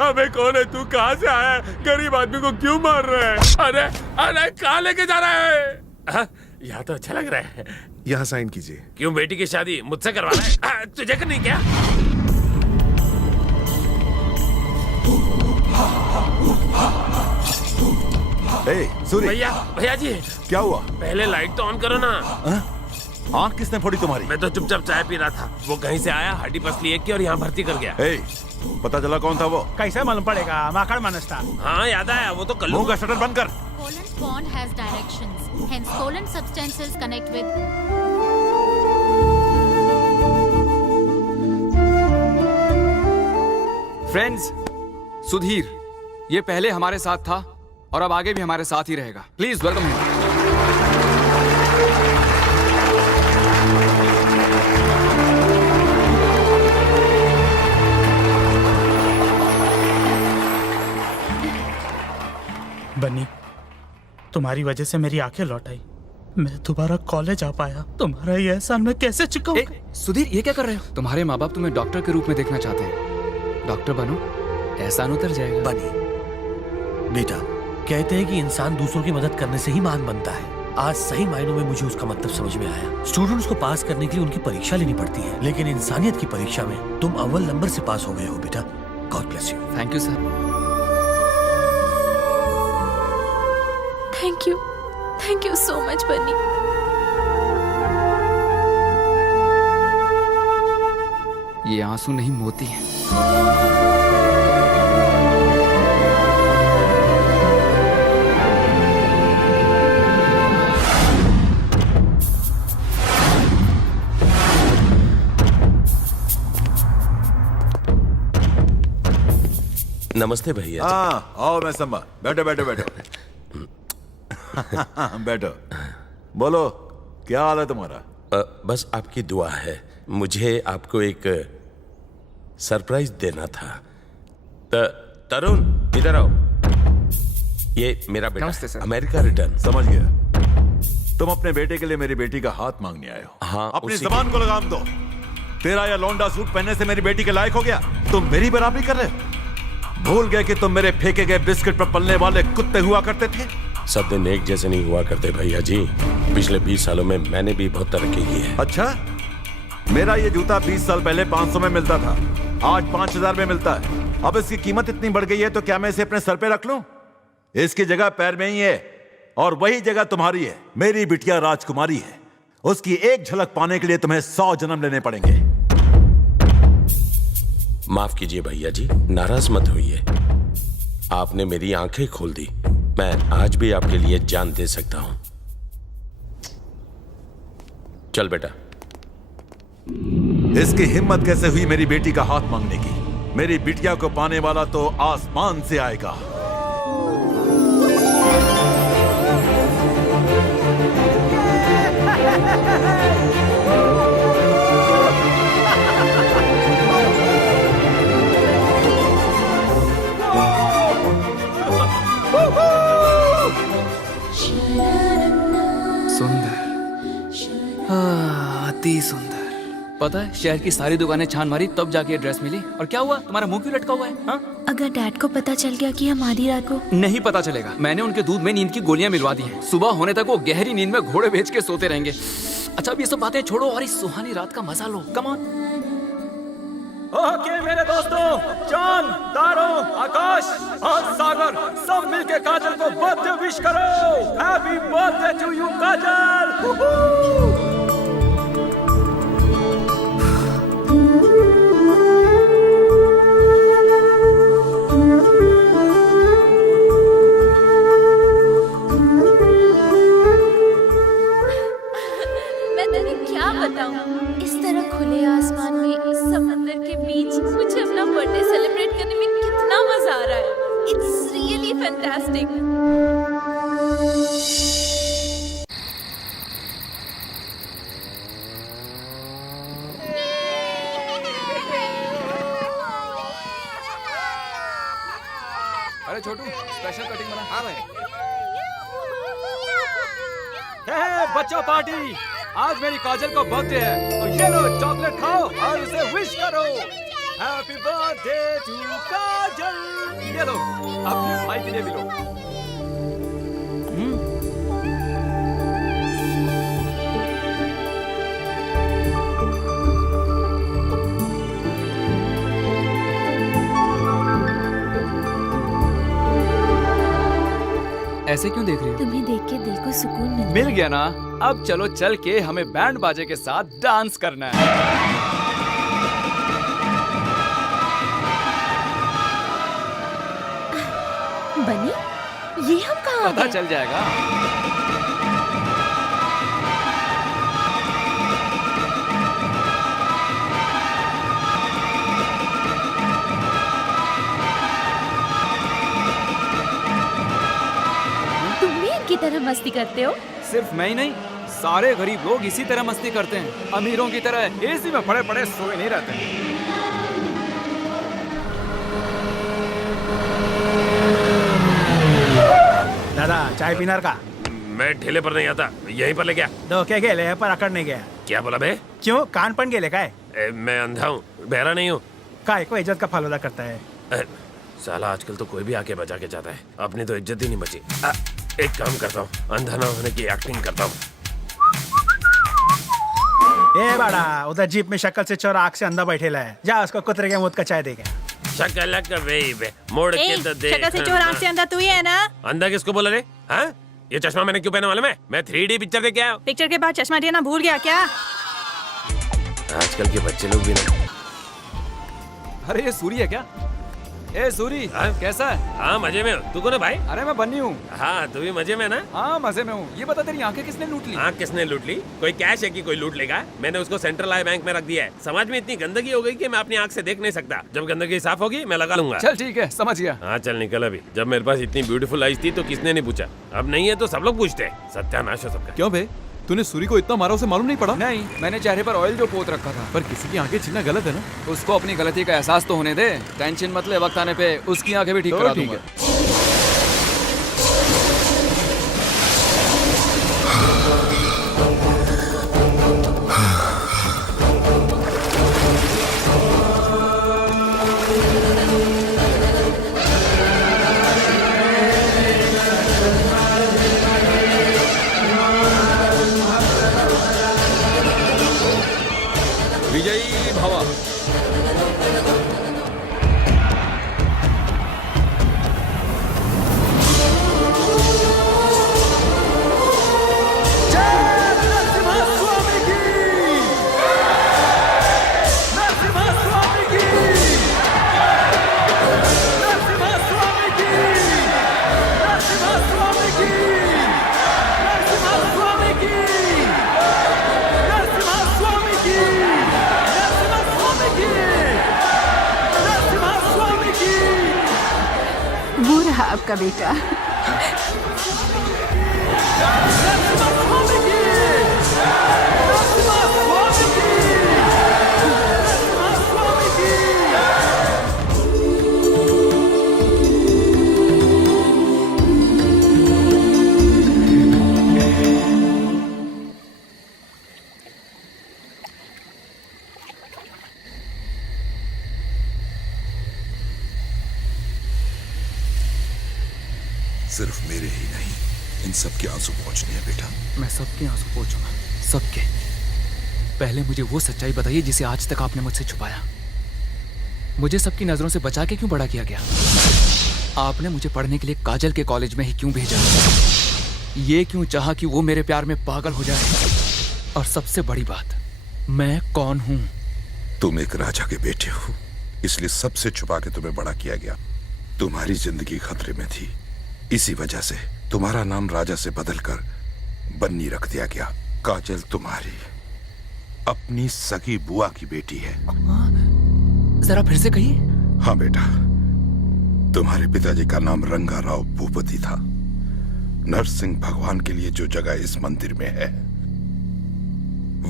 अबे कौन है तू? कहाँ से आया? गरीब आदमी को क्यों मार रहा है? अरे अरे कहाँ लेके जा रहा है? यहाँ तो अच्छा लग रहा है। यहाँ साइन कीजिए। क्यों बेटी की शादी मुझसे करवाना है? तुझे करनी क्या? सूरी, भैया जी क्या हुआ? पहले लाइट तो ऑन करो ना। आँख किसने फोड़ी तुम्हारी? मैं तो चुपचाप चाय पी रहा था, वो कहीं से आया, हड्डी पसली एक की और यहाँ भर्ती कर गया। पता चला कौन था वो? कैसे मालूम पड़ेगा? माकड़ मानस था। हाँ याद आया, वो तो कल्लू। मुंह का शटर बंद कर। Covalent bond has directions. Hence, covalent substances connect with. Friends, Sudhir ये पहले हमारे साथ था और अब आगे भी हमारे साथ ही रहेगा। Please welcome him. बन्नी, तुम्हारी वजह से मेरी आंखें लौट आई। मैं दोबारा कॉलेज आ पाया। तुम्हारा ये एहसान मैं कैसे चुकाऊं? सुधीर ये क्या कर रहे हो? तुम्हारे माँ बाप तुम्हें डॉक्टर के रूप में देखना चाहते हैं। डॉक्टर बनो, एहसान उतर जाएगा। बनी बेटा, कहते हैं कि इंसान दूसरों की मदद करने से ही महान बनता है। आज सही मायनों में मुझे उसका मतलब समझ में आया। स्टूडेंट्स को पास करने के लिए उनकी परीक्षा लेनी पड़ती है, लेकिन इंसानियत की परीक्षा में तुम अव्वल नंबर से पास हो गए हो बेटा। God bless you. Thank you sir. Thank you so much Bunny. ये आंसू नहीं मोती हैं। नमस्ते भैया। हाँ आओ मैं सम्मा। बैठो बैठो बैठो। बैठो। बोलो क्या हाल है तुम्हारा? बस आपकी दुआ है। मुझे आपको एक सरप्राइज देना था। तरुण इधर आओ। ये मेरा बेटा नमस्ते सर। America return. समझ गया। तुम अपने बेटे के लिए मेरी बेटी का हाथ मांगने आए हो। हाँ, अपनी उसी जबान को लगाम दो। तेरा या लौंडा सूट पहनने से मेरी बेटी के लायक हो गया? तुम मेरी बराबरी कर रहे हो? भूल गए कि तुम मेरे फेंके गए बिस्किट पर पलने वाले कुत्ते हुआ करते थे? सब दिन एक जैसे नहीं हुआ करते भैया जी। पिछले 20 सालों में मैंने भी बहुत तरक्की की है। अच्छा, मेरा ये जूता 20 साल पहले 500 में मिलता था, आज 5000 में मिलता है। अब इसकी कीमत इतनी बढ़ गई है तो क्या मैं इसे अपने सर पे रख लूं? इसकी जगह पैर में ही है और वही जगह तुम्हारी है। मेरी बिटिया राजकुमारी है, उसकी एक झलक पाने के लिए तुम्हें 100 जन्म लेने पड़ेंगे। माफ कीजिए भैया जी, नाराज मत होइए। आपने मेरी आंखें खोल दी। मैं आज भी आपके लिए जान दे सकता हूं। चल बेटा। इसकी हिम्मत कैसे हुई मेरी बेटी का हाथ मांगने की? मेरी बिटिया को पाने वाला तो आसमान से आएगा। सुंदर, अति सुंदर। पता है शहर की सारी दुकानें छान मारी तब जाके ये ड्रेस मिली। और क्या हुआ? तुम्हारा मुंह क्यों लटका हुआ है? हा? अगर डैड को पता चल गया कि हम आधी रात को। नहीं पता चलेगा। मैंने उनके दूध में नींद की गोलियां मिलवा दी हैं। सुबह होने तक वो गहरी नींद में घोड़े बेच के सोते रहेंगे। अच्छा अब ये सब बातें छोड़ो और इस सुहानी रात का मजा लो। Come on. ओके मेरे दोस्तों, चांद, तारों, आकाश और सागर सब मिलके काजल को बर्थडे विश करो। हैप्पी बर्थडे टू यू काजल। मैं तुम्हें क्या बताऊं, इस तरह खुले आसमान में समंदर के बीच मुझे अपना बर्थडे सेलिब्रेट करने में कितना मजा आ रहा है। It's really fantastic. अरे छोटू, स्पेशल कटिंग बना। हाँ भाई। बच्चों पार्टी, आज मेरी काजल को बर्थडे है तो ये लो चॉकलेट खाओ और उसे विश करो। हैप्पी बर्थडे टू काजल। ये लो अपने भाई के लिए भी लो। ऐसे क्यों देख रही हो? तुम्हें देख के दिल को सुकून मिलता मिल गया ना, अब चलो चल के हमें बैंड बाजे के साथ डांस करना है। बनी, ये हम कहाँ पता गए? चल जाएगा। तुम भी इनकी तरह मस्ती करते हो? सिर्फ मैं ही नहीं, सारे गरीब लोग इसी तरह मस्ती करते हैं। अमीरों की तरह एसी में पड़े पड़े सोए नहीं रहते। दादा चाय पीनार का मैं ठेले पर नहीं आता, यहीं पर ले गया। धोके गेले पर अकड़ नहीं गया. क्या बोला बे? क्यों कान पण गेले काय? मैं अंधा हूँ, बहरा नहीं हूँ। काय को इज्जत का फालूदा करता है. साला आजकल तो कोई भी आके बजा के जाता है, अपनी तो इज्जत ही नहीं बची। एक काम करता हूँ, अंधा ना होने की एक्टिंग करता हूँ। ए बाड़ा, उधर जीप में शक्ल से चोर आँख से अंधा बैठेला है. जा उसको कुतरे के मुंह का चाय दे के. शक्ल का वे मोड़ के तो देख। शक्ल से चोर आँख से अंधा तू ही है ना? अंधा किसको बोला रे? हाँ? ये चश्मा मैंने क्यों पहना मालूम है? मैं 3D पिक्चर देख के आया हूँ। पिक्चर के बाद चश्मा देना भूल गया क्या? आजकल के बच्चे लोग भी ना। अरे ये सूरी है क्या? ए सूरी, कैसा है? हाँ मजे में हूँ। तू कौन है भाई? अरे मैं बन्नी हूँ। हाँ तू भी मजे में ना? हाँ मजे में हूँ। ये बता तेरी आंखें किसने लूट ली? आँख किसने लूट ली? कोई कैश है कि कोई लूट लेगा? मैंने उसको सेंट्रल आई बैंक में रख दिया है। समाज में इतनी गंदगी हो गई कि मैं अपनी आँख से देख नहीं सकता। जब गंदगी साफ होगी मैं लगा लूंगा। चल ठीक है, समझ गया। हाँ चल निकल अभी। जब मेरे पास इतनी ब्यूटीफुल आईज थी तो किसने नहीं पूछा, अब नहीं है तो सब लोग पूछते हैं। सत्यानाश हो सबका। क्यों बे? तूने सूरी को इतना मारा उसे मालूम नहीं पड़ा? नहीं, मैंने चेहरे पर ऑयल जो पोत रखा था। पर किसी की आंखें छीनना गलत है ना? उसको अपनी गलती का एहसास तो होने दे। टेंशन मत ले, वक्त आने पे उसकी आंखें भी ठीक तो करा ठीक दूंगा। विजयी भवा। वो रहा आपका बेटा। सिर्फ मेरे ही नहीं, इन सबके आंसू पहुंचने हैं बेटा। मैं सबके आंसू पहुंचूंगा, सबके। पहले मुझे वो सच्चाई बताइए जिसे आज तक आपने मुझसे छुपाया। मुझे सबकी नजरों से बचा के क्यों बड़ा किया गया? आपने मुझे पढ़ने के लिए काजल के कॉलेज में ही क्यों भेजा? ये क्यों चाहा कि वो मेरे प्यार में पागल हो जाए? और सबसे बड़ी बात, मैं कौन हूं? तुम एक राजा के बेटे हो, इसलिए सबसे छुपा के तुम्हें बड़ा किया गया। तुम्हारी जिंदगी खतरे में थी, इसी वजह से तुम्हारा नाम राजा से बदलकर बन्नी रख दिया गया। काजल तुम्हारी अपनी सगी बुआ की बेटी है। जरा फिर से कहिए। हाँ बेटा, तुम्हारे पिताजी का नाम रंगाराव भूपति था। नरसिंह भगवान के लिए जो जगह इस मंदिर में है,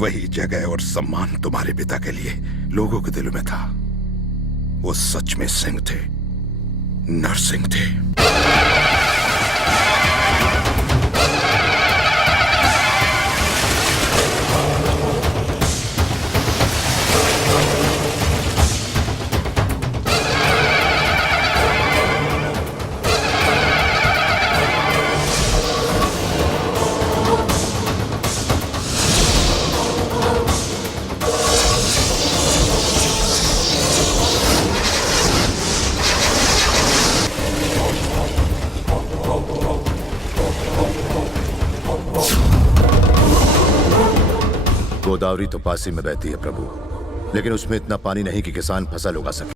वही जगह और सम्मान तुम्हारे पिता के लिए लोगों के दिलों में था। वो सच में सिंह थे, नरसिंह थे। गोदावरी तो पासी में बहती है प्रभु, लेकिन उसमें इतना पानी नहीं कि किसान फसल उगा सके।